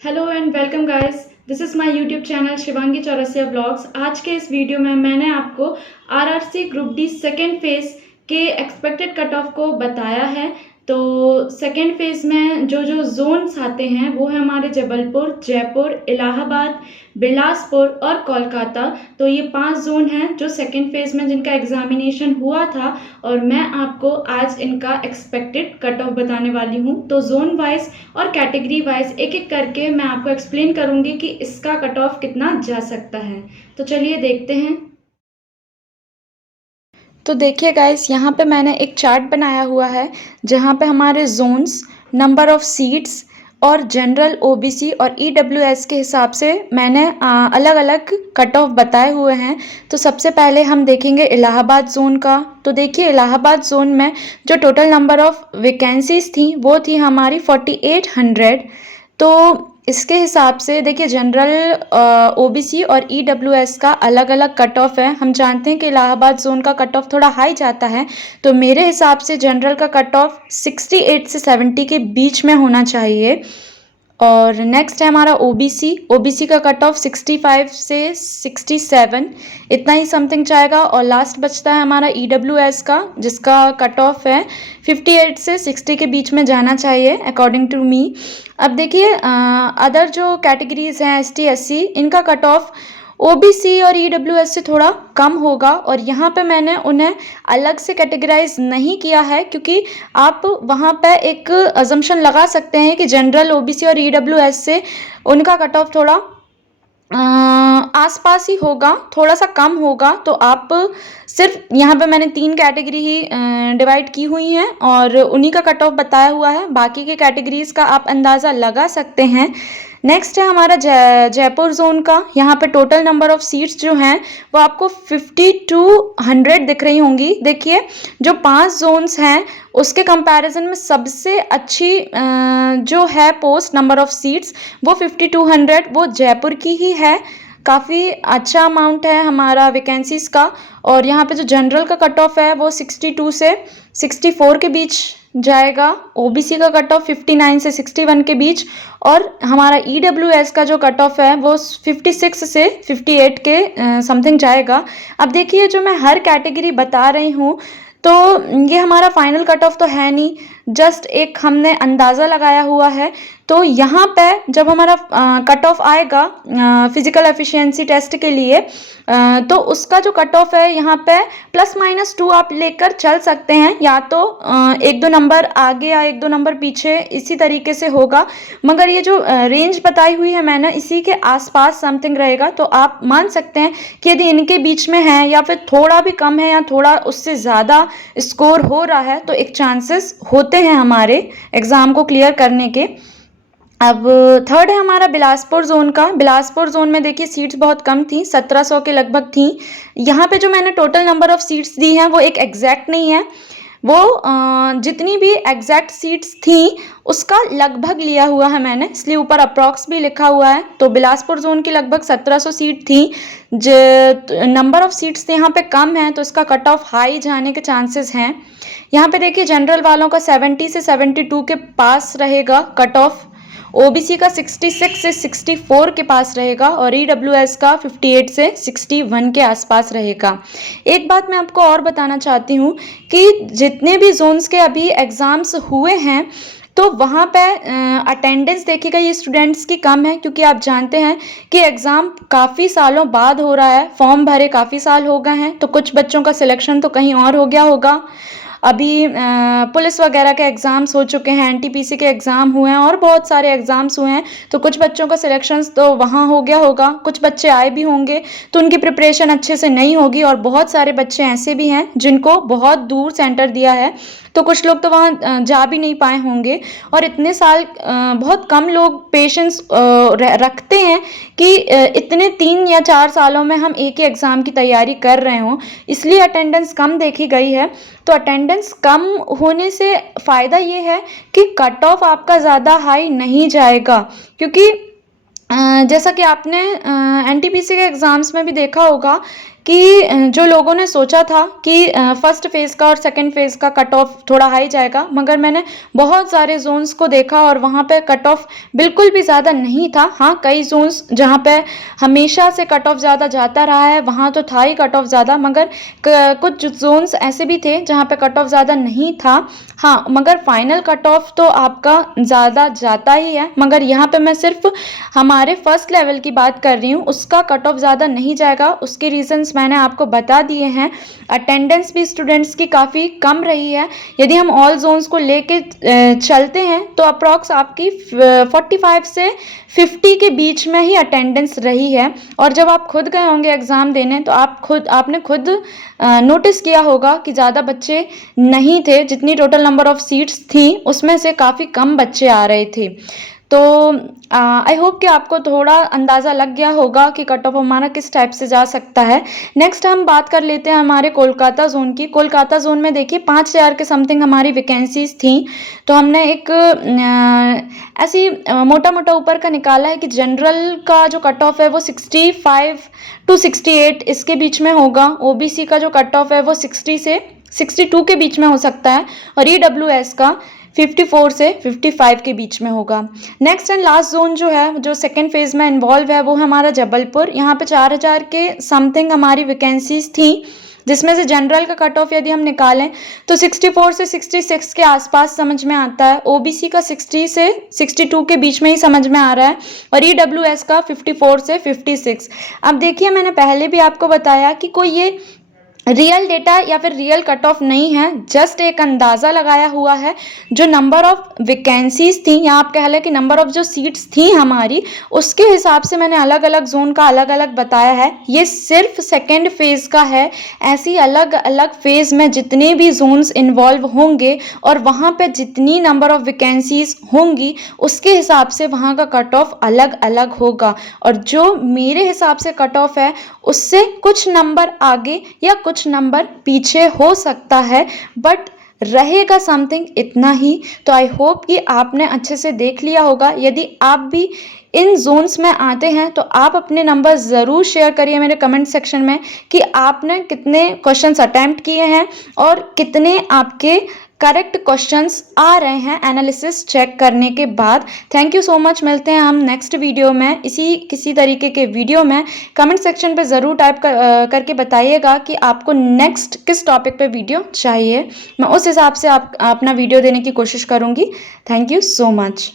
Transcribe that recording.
Hello and welcome guys, this is my YouTube channel Shivangi Chaurasia blogs. आज के इस video में मैंने आपको RRC group D second phase के एक्सपेक्टेड कट ऑफ को बताया है। तो सेकेंड फेज़ में जो जो जोन्स आते हैं वो है हमारे जबलपुर, जयपुर, इलाहाबाद, बिलासपुर और कोलकाता। तो ये 5 जोन हैं जो सेकेंड फेज़ में जिनका एग्जामिनेशन हुआ था और मैं आपको आज इनका एक्सपेक्टेड कट ऑफ बताने वाली हूँ। तो जोन वाइज और कैटेगरी वाइज एक एक करके मैं आपको एक्सप्लेन करूंगी कि इसका कट ऑफ कितना जा सकता है। तो चलिए देखते हैं। तो देखिए गाइस, यहाँ पे मैंने एक चार्ट बनाया हुआ है जहाँ पे हमारे जोन्स, नंबर ऑफ सीट्स और जनरल, ओबीसी और ईडब्ल्यूएस के हिसाब से मैंने अलग अलग कट ऑफ बताए हुए हैं। तो सबसे पहले हम देखेंगे इलाहाबाद जोन का। तो देखिए इलाहाबाद जोन में जो टोटल नंबर ऑफ वैकेंसीज थी वो थी हमारी 4800। तो इसके हिसाब से देखिए जनरल, ओबीसी और ईडब्ल्यूएस का अलग अलग कट ऑफ है। हम जानते हैं कि इलाहाबाद जोन का कट ऑफ थोड़ा हाई जाता है, तो मेरे हिसाब से जनरल का कट ऑफ 68 से 70 के बीच में होना चाहिए। और नेक्स्ट है हमारा ओबीसी। ओबीसी का कट ऑफ 65 से 67 इतना ही समथिंग जाएगा। और लास्ट बचता है हमारा ईडब्ल्यूएस का, जिसका कट ऑफ है 58 से 60 के बीच में जाना चाहिए अकॉर्डिंग टू मी। अब देखिए अदर जो कैटेगरीज हैं एसटी एससी, इनका कट ऑफ ओबीसी और ईडब्ल्यूएस से थोड़ा कम होगा। और यहाँ पे मैंने उन्हें अलग से कैटेगराइज नहीं किया है क्योंकि आप वहाँ पे एक अजम्पशन लगा सकते हैं कि जनरल, ओबीसी और ईडब्ल्यूएस से उनका कट ऑफ थोड़ा आसपास ही होगा, थोड़ा सा कम होगा। तो आप सिर्फ यहाँ पे मैंने 3 कैटेगरी ही डिवाइड की हुई हैं और उन्हीं का कट ऑफ बताया हुआ है। बाकी के कैटेगरीज का आप अंदाज़ा लगा सकते हैं। नेक्स्ट है हमारा जयपुर जोन का। यहाँ पे टोटल नंबर ऑफ सीट्स जो हैं वो आपको 5200 दिख रही होंगी। देखिए जो 5 जोन्स हैं उसके कंपैरिजन में सबसे अच्छी जो है पोस्ट नंबर ऑफ सीट्स वो 5200 वो जयपुर की ही है। काफ़ी अच्छा अमाउंट है हमारा वैकेंसीज का। और यहाँ पे जो जनरल का कट ऑफ है वो 62 से 64 के बीच जाएगा। ओबीसी का कट ऑफ 59 से 61 के बीच। और हमारा ईडब्ल्यूएस का जो कट ऑफ है वो 56 से 58 के समथिंग जाएगा। अब देखिए जो मैं हर कैटेगरी बता रही हूँ तो ये हमारा फाइनल कट ऑफ तो है नहीं, जस्ट एक हमने अंदाज़ा लगाया हुआ है। तो यहाँ पे जब हमारा कट ऑफ आएगा फिजिकल एफिशिएंसी टेस्ट के लिए, तो उसका जो कट ऑफ है यहाँ पे +-2 आप लेकर चल सकते हैं, या तो 1-2 नंबर आगे या 1-2 नंबर पीछे, इसी तरीके से होगा। मगर ये जो रेंज बताई हुई है मैंने, इसी के आसपास समथिंग रहेगा। तो आप मान सकते हैं कि यदि इनके बीच में है या फिर थोड़ा भी कम है या थोड़ा उससे ज़्यादा स्कोर हो रहा है तो एक चांसेस होते हैं हमारे एग्ज़ाम को क्लियर करने के। अब थर्ड है हमारा बिलासपुर जोन का। बिलासपुर जोन में देखिए सीट्स बहुत कम थी, 1700 के लगभग थी। यहाँ पे जो मैंने टोटल नंबर ऑफ सीट्स दी हैं वो एक एग्जैक्ट नहीं है, वो जितनी भी एग्जैक्ट सीट्स थी उसका लगभग लिया हुआ है मैंने, इसलिए ऊपर अप्रॉक्स भी लिखा हुआ है। तो बिलासपुर जोन की लगभग 1700 सीट थी। नंबर ऑफ सीट्स यहाँ पे कम है तो इसका कट ऑफ हाई जाने के चांसेस हैं। यहाँ पे देखिए जनरल वालों का 70 से 72 के पास रहेगा कट ऑफ, ओबीसी का 66 से 64 के पास रहेगा और ईडब्ल्यूएस का 58 से 61 के आसपास रहेगा। एक बात मैं आपको और बताना चाहती हूँ कि जितने भी जोन्स के अभी एग्ज़ाम्स हुए हैं तो वहाँ पे अटेंडेंस देखी गई स्टूडेंट्स की कम है, क्योंकि आप जानते हैं कि एग्ज़ाम काफ़ी सालों बाद हो रहा है, फॉर्म भरे काफ़ी साल हो गए हैं, तो कुछ बच्चों का सिलेक्शन तो कहीं और हो गया होगा। अभी पुलिस वगैरह के एग्ज़ाम्स हो चुके हैं, एनटीपीसी के एग्ज़ाम हुए हैं और बहुत सारे एग्ज़ाम्स हुए हैं, तो कुछ बच्चों का सिलेक्शंस तो वहाँ हो गया होगा, कुछ बच्चे आए भी होंगे तो उनकी प्रिपरेशन अच्छे से नहीं होगी। और बहुत सारे बच्चे ऐसे भी हैं जिनको बहुत दूर सेंटर दिया है, तो कुछ लोग तो वहाँ जा भी नहीं पाए होंगे। और इतने साल बहुत कम लोग पेशेंस रखते हैं कि इतने 3 या 4 सालों में हम एक ही एग्ज़ाम की तैयारी कर रहे हों, इसलिए अटेंडेंस कम देखी गई है। तो अटेंडेंस कम होने से फ़ायदा ये है कि कट ऑफ आपका ज़्यादा हाई नहीं जाएगा, क्योंकि जैसा कि आपने एनटीपीसी के एग्ज़ाम्स में भी देखा होगा कि जो लोगों ने सोचा था कि फर्स्ट फेज़ का और सेकंड फेज़ का कट ऑफ थोड़ा हाई जाएगा, मगर मैंने बहुत सारे जोन्स को देखा और वहाँ पे कट ऑफ बिल्कुल भी ज़्यादा नहीं था। हाँ, कई जोन्स जहाँ पे हमेशा से कट ऑफ ज़्यादा जाता रहा है वहाँ तो था ही कट ऑफ ज़्यादा, मगर कुछ जोन्स ऐसे भी थे जहाँ पे कट ऑफ ज़्यादा नहीं था। हाँ, मगर फाइनल कट ऑफ तो आपका ज़्यादा जाता ही है, मगर यहाँ पे मैं सिर्फ हमारे फर्स्ट लेवल की बात कर रही हूँ, उसका कट ऑफ ज़्यादा नहीं जाएगा। उसके रीजंस मैंने आपको बता दिए हैं। अटेंडेंस भी स्टूडेंट्स की काफ़ी कम रही है। यदि हम ऑल जोन्स को लेके चलते हैं तो अप्रॉक्स आपकी 45 से 50 के बीच में ही अटेंडेंस रही है। और जब आप खुद गए होंगे एग्ज़ाम देने तो आपने खुद नोटिस किया होगा कि ज़्यादा बच्चे नहीं थे। जितनी टोटल नंबर ऑफ सीट्स थी उसमें से काफ़ी कम बच्चे आ रहे थे। तो आई होप कि आपको थोड़ा अंदाज़ा लग गया होगा कि कट ऑफ हमारा किस टाइप से जा सकता है। नेक्स्ट हम बात कर लेते हैं हमारे कोलकाता जोन की। कोलकाता जोन में देखिए 5000 के समथिंग हमारी वैकेंसीज थी। तो हमने एक ऐसी मोटा मोटा ऊपर का निकाला है कि जनरल का जो कट ऑफ है वो 65 to 68 इसके बीच में होगा। ओबीसी का जो कट ऑफ है वो 60 से 62 के बीच में हो सकता है और ईडब्ल्यूएस का 54 से 55 के बीच में होगा। नेक्स्ट एंड लास्ट जोन जो है, जो सेकेंड फेज में इन्वॉल्व है, वो है हमारा जबलपुर। यहाँ पे 4000 के समथिंग हमारी वैकेंसीज थी, जिसमें से जनरल का कट ऑफ यदि हम निकालें तो 64 से 66 के आसपास समझ में आता है। ओबीसी का 60 से 62 के बीच में ही समझ में आ रहा है और ईडब्ल्यूएस का 54 से 56। अब देखिए, मैंने पहले भी आपको बताया कि कोई ये रियल डेटा या फिर रियल कट ऑफ नहीं है, जस्ट एक अंदाज़ा लगाया हुआ है। जो नंबर ऑफ वैकेंसीज थी या आप कह लें कि नंबर ऑफ जो सीट्स थी हमारी, उसके हिसाब से मैंने अलग अलग जोन का अलग अलग बताया है। ये सिर्फ सेकेंड फेज़ का है। ऐसी अलग अलग फेज़ में जितने भी जोन्स इन्वॉल्व होंगे और वहाँ पे जितनी नंबर ऑफ वैकेंसीज होंगी उसके हिसाब से वहाँ का कट ऑफ अलग अलग होगा। और जो मेरे हिसाब से कट ऑफ है उससे कुछ नंबर आगे या कुछ नंबर पीछे हो सकता है, बट रहेगा समथिंग इतना ही। तो आई होप कि आपने अच्छे से देख लिया होगा। यदि आप भी इन जोन्स में आते हैं तो आप अपने नंबर ज़रूर शेयर करिए मेरे कमेंट सेक्शन में कि आपने कितने क्वेश्चंस अटेम्प्ट किए हैं और कितने आपके करेक्ट क्वेश्चंस आ रहे हैं एनालिसिस चेक करने के बाद। Thank you so much. मिलते हैं हम नेक्स्ट वीडियो में किसी तरीके के वीडियो में। कमेंट सेक्शन पे ज़रूर टाइप करके बताइएगा कि आपको नेक्स्ट किस टॉपिक पे वीडियो चाहिए। मैं उस हिसाब से अपना वीडियो देने की कोशिश करूँगी। Thank you so much.